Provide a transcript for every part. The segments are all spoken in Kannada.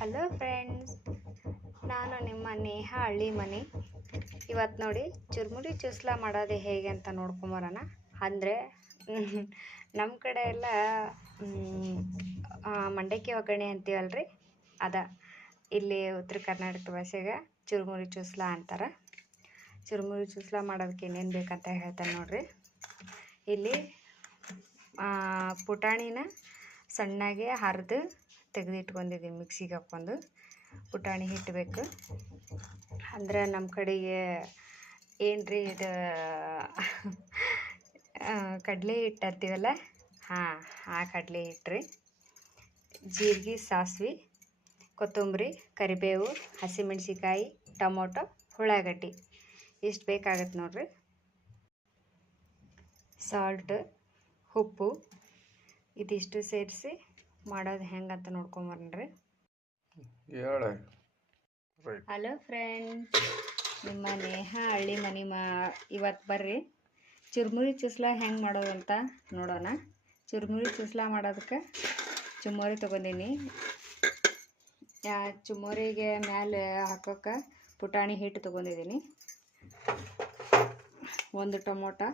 ಹಲೋ ಫ್ರೆಂಡ್ಸ್, ನಾನು ನಿಮ್ಮ ನೇಹಾ ಹಳ್ಳಿ ಮನೆ. ಇವತ್ತು ನೋಡಿ ಚುರುಮುರಿ ಚೂಸ್ಲ ಮಾಡೋದು ಹೇಗೆ ಅಂತ ನೋಡ್ಕೊಂಬರೋಣ. ಅಂದರೆ ನಮ್ಮ ಕಡೆ ಎಲ್ಲ ಮಂಡಕ್ಕಿ ಒಗ್ಗರಣೆ ಅಂತೀವಲ್ರಿ, ಇಲ್ಲಿ ಉತ್ತರ ಕರ್ನಾಟಕ ಭಾಷೆಗೆ ಚುರುಮುರಿ ಚೂಸ್ಲ ಅಂತಾರೆ. ಚುರುಮುರಿ ಚೂಸ್ಲ ಮಾಡೋದಕ್ಕೆ ಏನೇನು ಬೇಕಂತ ಹೇಳ್ತೇನೆ ನೋಡ್ರಿ. ಇಲ್ಲಿ ಪುಟಾಣಿನ ಸಣ್ಣಗೆ ಹರಿದು ತೆಗೆದಿಟ್ಕೊಂಡಿದ್ದೀನಿ, ಮಿಕ್ಸಿಗೆ ಹಾಕ್ಕೊಂಡು. ಪುಟಾಣಿ ಹಿಟ್ಟು ಬೇಕು. ಅಂದ್ರೆ ನಮ್ಮ ಕಡೆಗೆ ಏನ್ರಿ ಇದು ಕಡಲೆ ಹಿಟ್ಟು ಅಂತೀವಲ್ಲ, ಆ ಕಡಲೆ ಹಿಟ್ಟು ರೀ. ಜೀರಿಗೆ, ಸಾಸಿವೆ, ಕೊತ್ತಂಬರಿ, ಕರಿಬೇವು, ಹಸಿಮೆಣ್ಸಿಕಾಯಿ, ಟೊಮೊಟೊ, ಉಳ್ಳಾಗಡ್ಡಿ ಇಷ್ಟು ಬೇಕಾಗತ್ತೆ ನೋಡ್ರಿ. ಸಾಲ್ಟ್, ಉಪ್ಪು ಇದಿಷ್ಟು ಸೇರಿಸಿ ಮಾಡೋದು ಹೆಂಗಂತ ನೋಡ್ಕೊಂಬರ್ರಿ. ಹಲೋ ಫ್ರೆಂಡ್ಸ್, ನಿಮ್ಮ ನೇಹಾ ಹಳ್ಳಿ ಮನೆ ಇವತ್ತು ಬರ್ರಿ ಚುರುಮುರಿ ಚೂಸ್ಲ ಹೆಂಗೆ ಮಾಡೋದು ಅಂತ ನೋಡೋಣ. ಚುರುಮುರಿ ಚೂಸ್ಲ ಮಾಡೋದಕ್ಕೆ ಚುಮ್ಮರಿ ತೊಗೊಂಡೀನಿ. ಚುಮ್ಮರಿಗೆ ಮೇಲೆ ಹಾಕೋಕೆ ಪುಟಾಣಿ ಹಿಟ್ಟು ತೊಗೊಂಡಿದ್ದೀನಿ. ಒಂದು ಟೊಮೊಟೊ,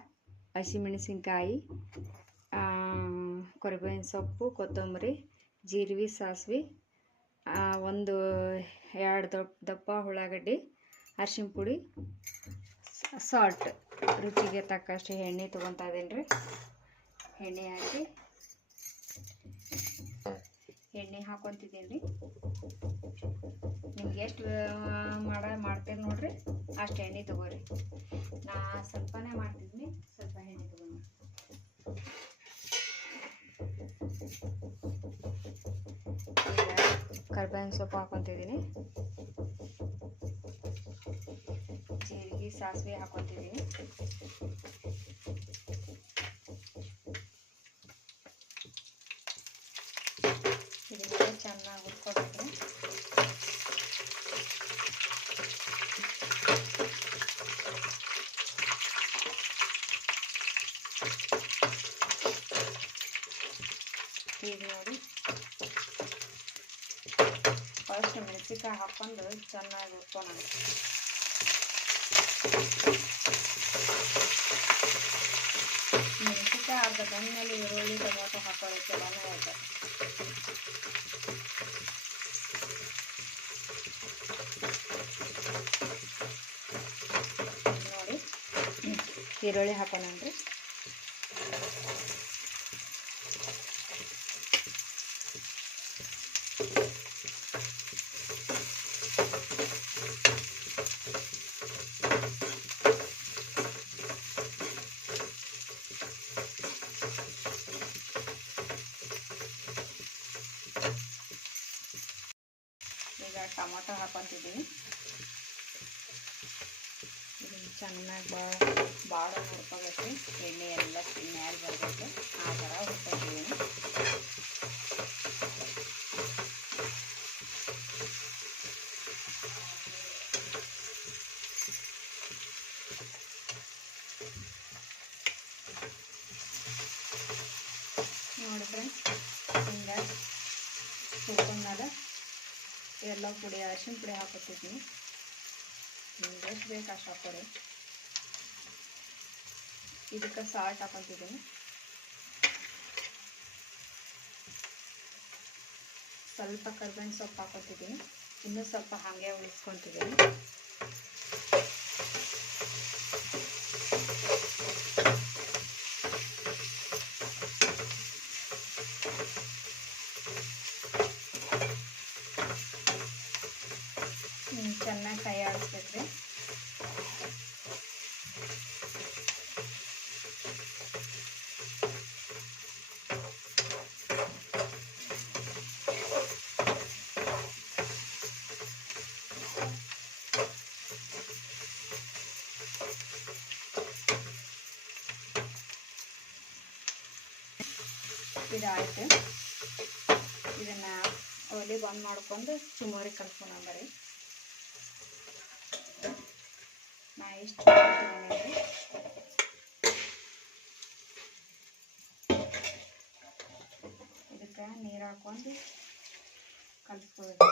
ಹಸಿಮೆಣಸಿನ್ಕಾಯಿ, ಕರಿಬೇವಿನ ಸೊಪ್ಪು, ಕೊತ್ತಂಬರಿ, ಜೀರಿಗೆ, ಸಾಸಿವೆ, ಒಂದು 2 ದಪ್ಪ ಉಳ್ಳಾಗಡ್ಡಿ, ಅರಿಶಿನ ಪುಡಿ, ಸಾಲ್ಟ್, ರುಚಿಗೆ ತಕ್ಕಷ್ಟು ಎಣ್ಣೆ ತೊಗೊತಾ ಇದ್ದೀನಿ ರೀ. ಎಣ್ಣೆ ಹಾಕೊತಿದ್ದೀನಿ ರೀ. ನಿಮ್ಗೆ ಎಷ್ಟು ಮಾಡ್ತೀರಿ ನೋಡ್ರಿ, ಅಷ್ಟು ಎಣ್ಣೆ ತೊಗೋರಿ. ನಾ ಸ್ವಲ್ಪನೇ ಮಾಡ್ತಿದ್ದೀನಿ, ಸ್ವಲ್ಪ ಎಣ್ಣೆ ತೊಗೊಂಡು. ಕರಿಬೇವಿನ ಸೊಪ್ಪು ಹಾಕೊತಿದ್ದೀನಿ, ಜೀರಿಗೆ, ಸಾಸಿವೆ ಹಾಕೊತಿದ್ದೀನಿ. ಇದನ್ನೆಲ್ಲ ಚೆನ್ನಾಗಿ ಹುರ್ಕೊಬೇಕು. ಈಗ ನೋಡಿ ಫಸ್ಟ್ ಮೆಣಸಿನ್ಕಾಯಿ ಹಾಕ್ಕೊಂಡು ಚೆನ್ನಾಗಿ ಹುರ್ಕೊಳ್ಳೋಣ. ಮೆಣಸಿನ್ಕಾಯಿ ಅರ್ಧ ಬಂದಮೇಲೆ ಈರುಳ್ಳಿ, ಟೊಮೊಟೊ ಹಾಕೊಳ್ಳೋಕ್ಕೆ ಚಲೋನೇ ಆಯ್ತು. ನೋಡಿ ಈರುಳ್ಳಿ ಹಾಕೋಣನ್ರಿ. ಈಗ ಟೊಮೊಟೊ ಹಾಕೊತಿದ್ದೀನಿ. ಇದನ್ನು ಚೆನ್ನಾಗಿ ಬಾಳ ಹುರ್ಕೋಬೇಕು. ಎಣ್ಣೆ ಎಲ್ಲ ಮೇಲೆ ಬರಬೇಕು, ಆ ಥರ ಹುರ್ಕೊತಿದ್ದೀನಿ. ನೋಡಿ ಫ್ರೆಂಡ್ಸ್, ಹಿಂಗೆ ಹುರ್ಕೊಂಡಾಗ ಎಲ್ಲ ಪುಡಿ, ಅರಿಶಿನ ಪುಡಿ ಹಾಕೋತಿದ್ದೀನಿ. ನಿಮ್ಗೆ ಎಷ್ಟು ಬೇಕು ಅಷ್ಟು ಹಾಕೋರಿ. ಇದಕ್ಕೆ ಸಾಲ್ಟ್ ಹಾಕೊತಿದ್ದೀನಿ. ಸ್ವಲ್ಪ ಕರಿಬೇವಿನ ಸೊಪ್ಪು ಹಾಕೋತಿದ್ದೀನಿ. ಇನ್ನೂ ಸ್ವಲ್ಪ ಹಾಗೆ ಉಳಿಸ್ಕೊತಿದ್ದೀನಿ. ಚೆನ್ನಾಗಿ ಕೈ ಆಡಿಸ್ಬೇಕ್ರಿ. ಇದಾಯಿತು. ಇದನ್ನು ಒಲೆ ಬಂದ್ ಮಾಡ್ಕೊಂಡು ಚುಮ್ಮರಿ ಕಲ್ಸ್ಕೊಂಡು ಬರ್ರಿ. ನಾ ಇಷ್ಟು ಇದಕ್ಕೆ ನೀರು ಹಾಕೊಂಡು ಕಲಿಸ್ಕೋಬೇಕು.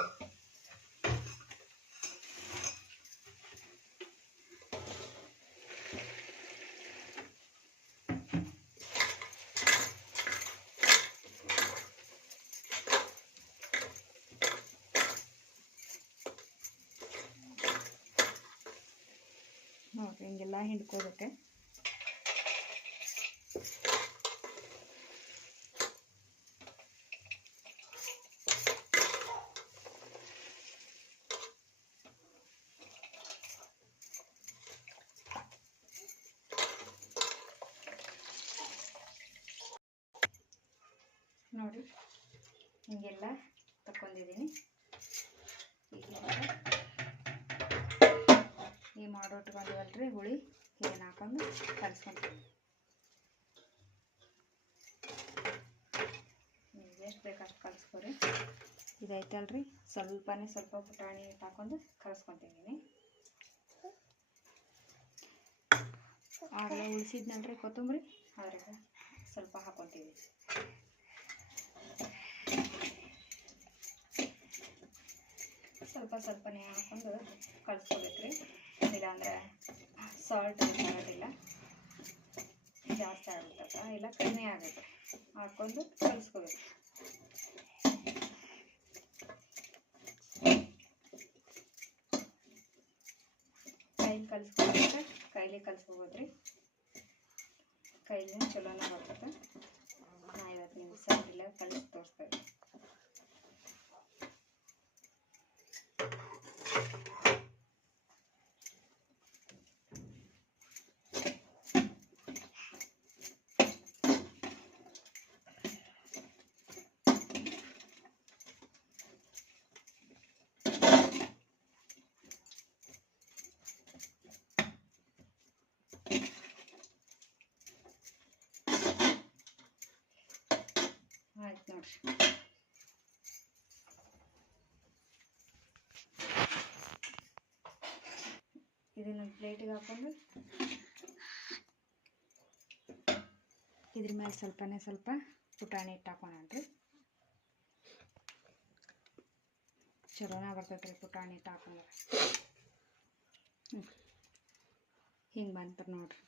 ನೋಡಿರಿ ಹಿಂಗೆಲ್ಲ ಹಿಂಡ್ಕೋಬೇಕು. ನೋಡಿ ಹಿಂಗೆಲ್ಲ ತಗೊಂಡಿದ್ದೀನಿ. ಈಗ ಈ ಮಾಡೋಟ್ಕೊಂಡಿವಲ್ರಿ ಹುಳಿ ಇದನ್ನ ಹಾಕೊಂಡು ಕಲಿಸ್ಕೊಂತೀನಿ. ನಿಮ್ಗೆ ಎಷ್ಟು ಬೇಕು ಅಷ್ಟು ಕಲಿಸ್ಕೊರಿ. ಇದೈತಲ್ರಿ ಸ್ವಲ್ಪ ಪುಟಾಣಿ ಹಿಟ್ಟು ಹಾಕೊಂಡು ಕಲಿಸ್ಕೊತಿದ್ದೀನಿ. ಆಗಲೇ ಉಳಿಸಿದ್ನಲ್ರಿ ಕೊತ್ತಂಬರಿ, ಅದ್ರಾಗ ಸ್ವಲ್ಪ ಹಾಕೊತೀವಿ. ಸ್ವಲ್ಪನೇ ಹಾಕೊಂಡು ಕಲಿಸ್ಕೋಬೇಕ್ರಿ. ಇಲ್ಲಾಂದ್ರೆ ಸಾಲ್ಟ್ ಇಲ್ಲ ಜಾಸ್ತಿ ಆಗುತ್ತೆ, ಇಲ್ಲ ಕಡಿಮೆ ಆಗುತ್ತೆ. ಹಾಕ್ಕೊಂಡು ಕಲಿಸ್ಕೋಬೇಕು. ಕೈಲಿ ಕಲಿಸ್ಕೋಬೇಕು, ಕೈಲಿ ಕಲಿಸ್ಕೋಬೋದ್ರಿ. ಕೈಲಿ ಚಲೋನ ಬರ್ತದೆ. ನಾ ಇವತ್ತು ನಿಮ್ಗೆ ಸೈಡಿಲ್ಲ ಕಲಿಸಿ ತೋರಿಸ್ತೇವೆ. ಆಯ್ತು ನೋಡ್ರಿ. ಇದನ್ನ ಪ್ಲೇಟಿಗೆ ಹಾಕೊಂಡು ಇದ್ರ ಮೇಲೆ ಸ್ವಲ್ಪ ಪುಟಾಣಿ ಹಿಟ್ಟು ಹಾಕೋಣನ್ರಿ. ಚಲೋನ ಬರ್ತೈತ್ರಿ ಪುಟಾಣಿ ಹಿಟ್ಟು ಹಾಕೊಂಡ್ರೆ. ಹಿಂಗೆ ಬಂತು ನೋಡ್ರಿ.